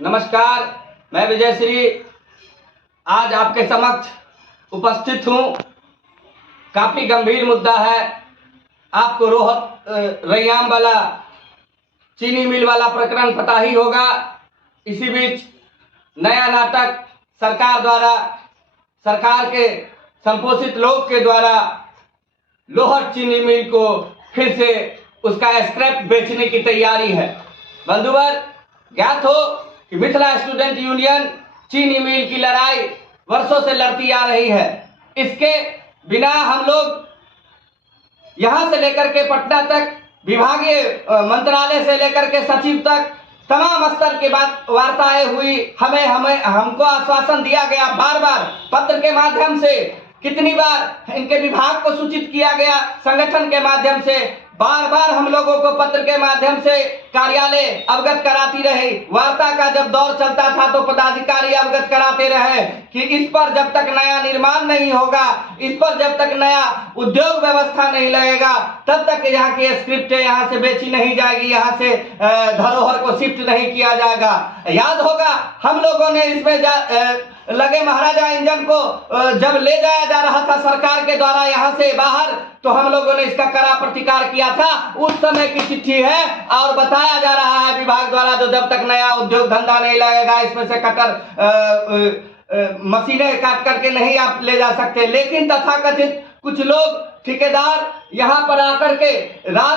नमस्कार, मैं विजय श्री आज आपके समक्ष उपस्थित हूँ। काफी गंभीर मुद्दा है। आपको रैयाम वाला चीनी मिल वाला प्रकरण पता ही होगा। इसी बीच नया नाटक सरकार द्वारा, सरकार के संपोषित लोग के द्वारा लोहट चीनी मिल को फिर से उसका स्क्रैप बेचने की तैयारी है। बंधुवर, ज्ञात हो कि मिथिला स्टूडेंट यूनियन चीनी मिल की लड़ाई वर्षों से लड़ती आ रही है। इसके बिना हम लोग यहां से लेकर के पटना तक, विभागीय मंत्रालय से लेकर के सचिव तक तमाम स्तर की वार्ताएं हुई। हमको आश्वासन दिया गया, बार बार पत्र के माध्यम से, कितनी बार इनके विभाग को सूचित किया गया, संगठन के माध्यम से बार बार हम लोगों को पत्र के माध्यम से कार्यालय अवगत कराती रही। वार्ता का जब दौर चलता था तो पदाधिकारी अवगत कराते रहे कि इस पर जब तक नया निर्माण नहीं होगा, इस पर जब तक नया उद्योग व्यवस्था नहीं लगेगा, तब तक यहाँ की स्क्रिप्ट यहाँ से बेची नहीं जाएगी, यहाँ से धरोहर को शिफ्ट नहीं किया जाएगा। याद होगा हम लोगों ने इसमें लगे महाराजा इंजन को जब ले जाया जा रहा था सरकार के द्वारा यहाँ से बाहर, तो हम लोगों ने इसका कड़ा प्रतिकार किया था। उस समय की चिट्ठी है और बताया जा रहा है विभाग द्वारा, जो जब तक नया उद्योग धंधा नहीं लगेगा इसमें से कटर मशीनें काट करके नहीं आप ले जा सकते। लेकिन तथाकथित कुछ लोग ठेकेदार यहाँ पर आकर के रात